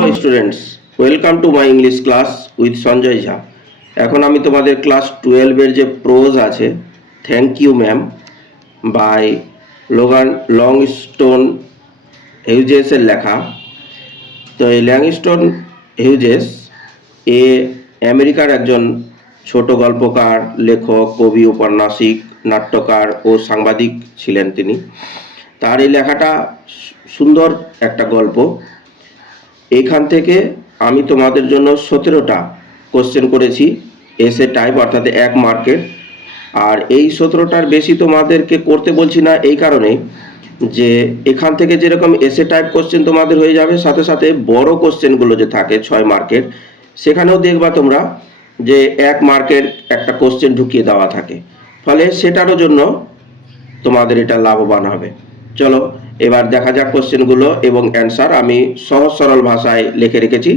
Hello students, welcome to my English class with Sanjay Jha. এখন আমি তোমাদের ক্লাস 12-এর যে প্রোজ আছে, থ্যাংক ইউ ম্যাম বাই লোগান লংস্টোন হিউজেসের লেখা। তো এই লংস্টোন হিউজেস এ আমেরিকার একজন ছোট গল্পকার, লেখক, কবি, ঔপন্যাসিক, নাট্যকার ও সাংবাদিক ছিলেন তিনি। তার এই লেখাটা সুন্দর একটা গল্প। এখান থেকে আমি তোমাদের জন্য 17টা কোশ্চেন করেছি এসে টাইপ, অর্থাৎ 1 মার্কের। আর এই 17টার বেশি তোমাদেরকে করতে বলছি না এই কারণে যে এখান থেকে যেরকম এসে টাইপ কোশ্চেন তোমাদের হয়ে যাবে, সাথে সাথে বড় কোশ্চেনগুলো যে থাকে 6 মার্কের, সেখানেও দেখবা তোমরা যে 1 মার্কের একটা কোশ্চেন ঢুকিয়ে দেওয়া থাকে। ফলে সেটারও জন্য তোমাদের এটা লাভবান হবে। চলো এবার দেখা যাক কোশ্চেনগুলো এবং অ্যান্সার। আমি সহজ সরল ভাষায় লিখে রেখেছি,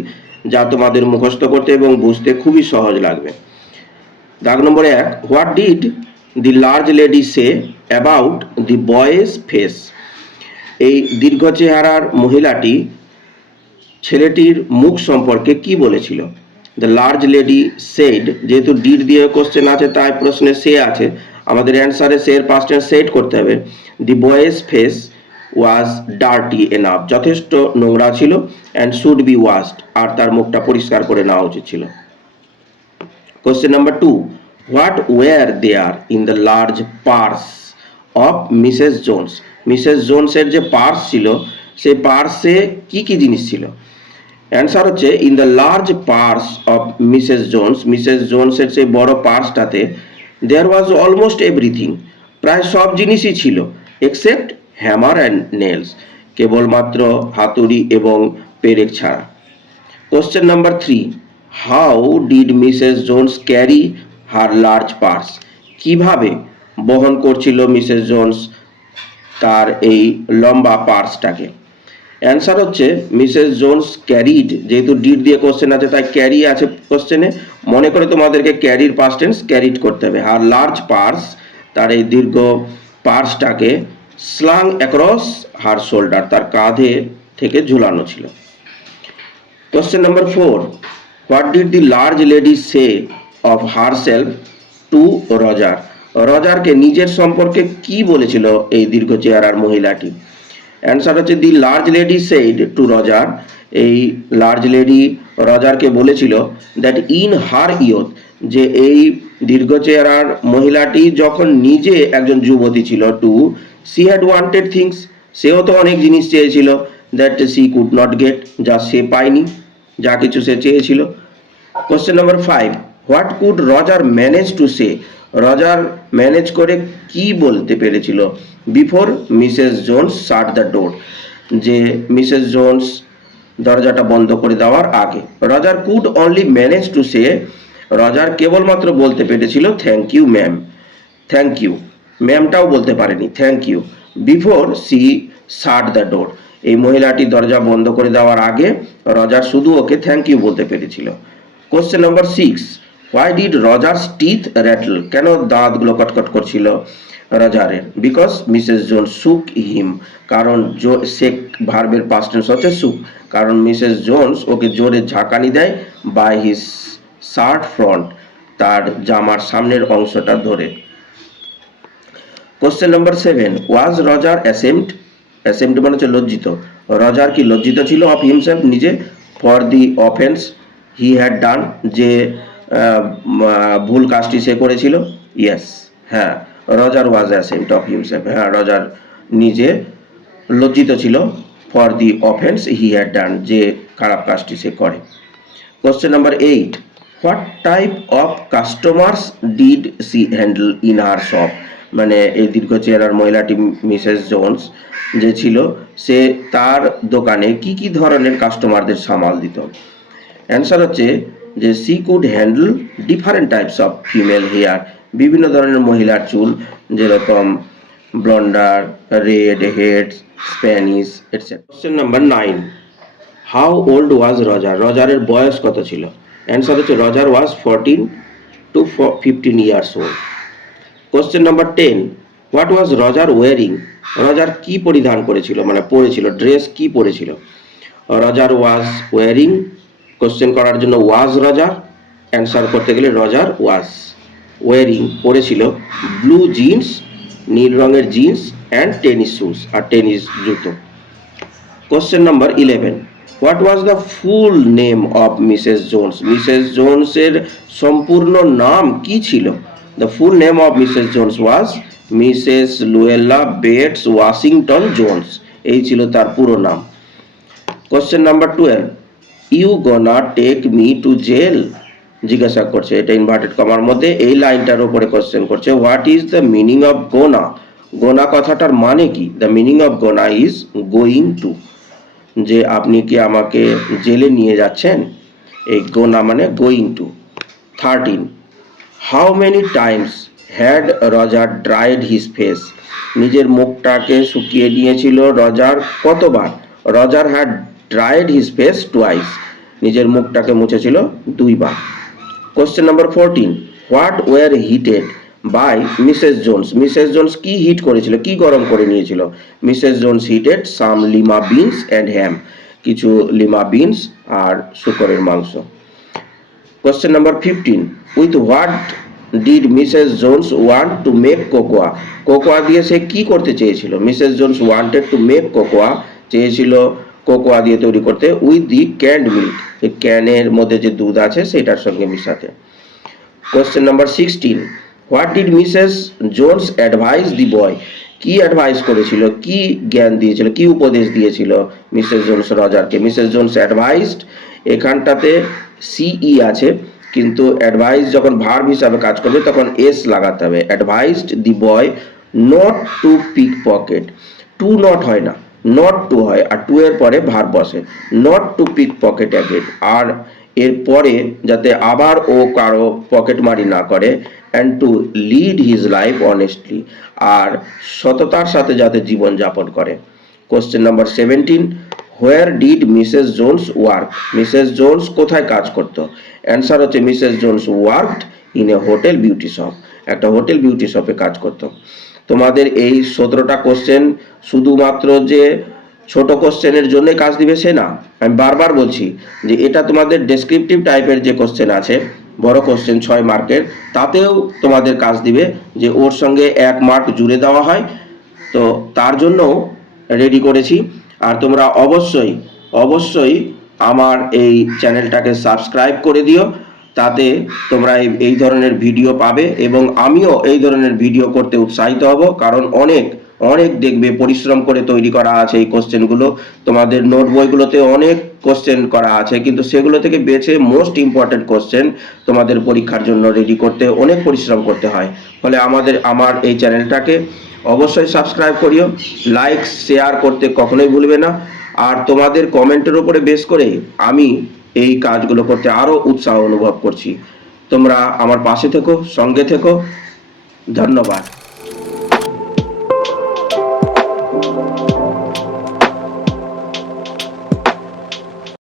যা তোমাদের মুখস্থ করতে এবং বুঝতে খুবই সহজ লাগবে। দাগ নম্বর 1, what did the large lady say about the boy's face? এই দীর্ঘ চেহারার মহিলাটি ছেলেটির মুখ সম্পর্কে কি বলেছিল? দ্য লার্জ লেডি সেড, যেহেতু ডিড দিয়ে কোশ্চেন আছে তাই প্রশ্নে সে আছে, আমাদের অ্যান্সারে সে এর পাস্ট টেন্স সেড করতে হবে। The boy's face was dirty enough, যথেষ্ট নোংরা ছিল, অ্যান্ড শুড বি ওয়াশড, আর তার মুখটা পরিষ্কার করে নেওয়া উচিত ছিল। Question number 2, what were there in the large purse of Mrs Jones? Mrs জোনসের যে পার্স ছিল, সেই পার্সে কি কি জিনিস ছিল? অ্যান্সার হচ্ছে in the large purse of Mrs Jones, Mrs জোনসের সেই বড় পার্সটাতে দেয়ার ওয়াজ অলমোস্ট এভরিথিং, প্রায় সব জিনিসই ছিল, এক্সেপ্ট হ্যামার অ্যান্ড নেলস, কেবলমাত্র হাতুড়ি এবং পেরেক ছাড়া। Question number 3, how did Mrs Jones carry her large purse? কিভাবে বহন করছিল মিসেস জোনস তার এই লম্বা পার্সটাকে? অ্যান্সার হচ্ছে মিসেস জোনস ক্যারিড, যেহেতু ডিড দিয়ে কোশ্চেন আছে তাই ক্যারি আছে কোশ্চেনে, মনে করে তোমাদেরকে ক্যারির পাস্ট টেন্স ক্যারিড করতে হবে। হার লার্জ পার্স, তার এই দীর্ঘ পার্সটাকে স্লাং অ্যাক্রস হার শোল্ডার, তার কাঁধে থেকে ঝুলানো ছিল। Question number 4, what did the large lady say of herself to Roger? রজারকে নিজের সম্পর্কে কি বলেছিল এই দীর্ঘ চেহারার মহিলাটি? অ্যান্সার হচ্ছে the large lady said to Roger, এই লার্জ লেডি রজারকে বলেছিল দ্যাট ইন হার ইয়থ, যে এই দীর্ঘ চেহারার মহিলাটি যখন নিজে একজন যুবতী ছিল, too she had wanted things, সেও তো অনেক জিনিস চেয়েছিল, that she could not get, যা সে পায়নি, যা কিছু সে চেয়েছিল। Question number 5, what could Roger manage to say? Roger manage করে কি বলতে পেরেছিল before Mrs Jones shut the door, যে মিসেস জোনস দরজাটা বন্ধ করে দেওয়ার আগে? Roger could only manage to say, Roger কেবলমাত্র বলতে পেরেছিল thank you ma'am, thank you, ম্যামটাও বলতে পারেনি, thank you, before she shut the door, এই মহিলাটি দরজা বন্ধ করে দেওয়ার আগে রজার শুধু ওকে থ্যাংক ইউ বলতে পেরেছিল। Question number 6, why did Roger's teeth rattle? কেন দাঁতগুলো কটকট করছিল রজারের? বিকজ মিসেস জোনস শুক হিম, কারণ শেক ভার্বের পাস্ট টেন্স হচ্ছে শুক, কারণ মিসেস জোনস ওকে জোরে ঝাঁকানি দেয় বাই হিজ শার্ট ফ্রন্ট, তার জামার সামনের অংশটা ধরে। Question number 7, was Roger ashamed? Ashamed মানে হচ্ছে লজ্জিত, রজার কি লজ্জিত ছিল অফ হিমসেলফ, নিজে, for the offence he had done, যে ভুল কাজটি সে করেছিল? ইয়েস, হ্যাঁ, Roger was ashamed of himself, হ্যাঁ, রজার নিজে লজ্জিত ছিল for the offence he had done, যে খারাপ কাজটি সে করে। Question number 8, what type of customers did she handle in her shop? মানে এই দীর্ঘ চেহারার মহিলাটি মিসেস জোনস যে ছিল, সে তার দোকানে কি কি ধরনের কাস্টমারদের সামাল দিত? অ্যান্সার হচ্ছে যে she could handle different types of female hair, বিভিন্ন ধরনের মহিলার চুল, যেরকম blonde, red head, Spanish, etcetera. Question number 9, how old was Roger? রজারের বয়স কত ছিল? অ্যান্সার হচ্ছে Roger was 14 to 15 years old. Question number 10, what was Roger wearing? Roger কি পরিধান করেছিল, মানে পরেছিল, ড্রেস কি পরেছিল? রজার ওয়াজ ওয়ারিং, কোশ্চেন করার জন্য ওয়াজ রজার, অ্যান্সার করতে গেলে রজার ওয়াজ ওয়ারিং পরেছিল ব্লু জিন্স, নীল রঙের জিন্স অ্যান্ড টেনিস শুজ, আর টেনিস জুতো। Question number 11, what was the full name of Mrs Jones? Mrs জোনসের সম্পূর্ণ নাম কি ছিল? The full name of Mrs Jones was Mrs Luella Bates Washington Jones, এই ছিল তার পুরো নাম। Question number 12, you gonna take me to jail, জিজ্ঞাসা করছে, এটা ইনভার্টেড কমার মধ্যে, এই লাইনটার উপরে কোশ্চেন করছে, what is the meaning of gonna? Gonna কথাটার মানে কি? The meaning of gonna is going to, যে আপনি কি আমাকে জেলে নিয়ে যাচ্ছেন, এই গোনা মানে going to. 13, how many times had Roger dried his face? নিজের মুখটাকে শুকিয়ে নিয়েছিল রজার কতবার? Roger had dried his face twice, নিজের মুখটাকে মুছেছিল দুইবার। Question number 14, what was heated by Mrs Jones? Mrs Jones কি হিট করেছিল, কি গরম করে নিয়েছিল? Mrs Jones heated some lima beans and ham, কিছু লিমা বিনস আর শুকরের মাংস। Question number 15, with what did Mrs Jones want to make cocoa? Cocoa দিয়ে সে কি করতে চেয়েছিল? Mrs Jones wanted to make cocoa, চেয়েছিল কোকোয়া দিয়ে তৈরি করতে, উইথ দি ক্যান্ড মিল্ক, ক্যানের মধ্যে যে দুধ আছে সেটার সঙ্গে মিশাতে। Question number 16, what did Mrs Jones advise the boy? কি অ্যাডভাইস করেছিল, কি জ্ঞান দিয়েছিল, কি উপদেশ দিয়েছিল মিসেস জোনস রজারকে? মিসেস জোনস অ্যাডভাইসড, এখানটাতে সিই আছে, কিন্তু অ্যাডভাইস যখন ভার্ব হিসাবে কাজ করবে তখন এস লাগাতে হবে। Advised the boy not to pick pocket, to not হয় না, নট টু হয়, আর টু এর পরে ভার্ব বসে, not to pick pocket again, আর এরপরে যাতে আবার ও কারো পকেট মারি না করে, and to lead his life honestly, আর সততার সাথে যাতে জীবন যাপন করে। Question number 17, where did Mrs Jones work? Mrs Jones কোথায় কাজ করতো? অ্যান্সার হচ্ছে Mrs Jones worked in a hotel beauty shop, একটা হোটেল বিউটি শপে কাজ করতো। তোমাদের এই 17টা কোশ্চেন শুধুমাত্র যে ছোট কোশ্চেনের জন্য কাজ দিবে সে না, আমি বারবার বলছি যে এটা তোমাদের ডেসক্রিপটিভ টাইপের যে কোশ্চেন আছে, বড় কোশ্চেন 6 মার্কের, তাতেও তোমাদের কাজ দিবে, যে ওর সঙ্গে 1 মার্ক জুড়ে দেওয়া হয়, তো তার জন্য রেডি করেছি। আর তোমরা অবশ্যই অবশ্যই আমার এই চ্যানেলটাকে সাবস্ক্রাইব করে দিও, তাতে তোমরা এই ধরনের ভিডিও পাবে, এবং আমিও এই ধরনের ভিডিও করতে উৎসাহিত হব, কারণ অনেক অনেক দেখবে পরিশ্রম করে তৈরি করা আছে এই কোশ্চেনগুলো। তোমাদের নোট বইগুলোতে অনেক কোশ্চেন করা আছে, কিন্তু সেগুলো থেকে বেছে মোস্ট ইম্পর্টেন্ট কোশ্চেন তোমাদের পরীক্ষার জন্য রেডি করতে অনেক পরিশ্রম করতে হয়। ফলে আমার এই চ্যানেলটাকে অবশ্যই সাবস্ক্রাইব করিও, লাইক শেয়ার করতে কখনোই ভুলবে না, আর তোমাদের কমেন্টের উপরে বেস করে আমি এই কাজগুলো করতে আরো উৎসাহ অনুভব করছি। তোমরা আমার পাশে থেকো, সঙ্গে থেকো, ধন্যবাদ।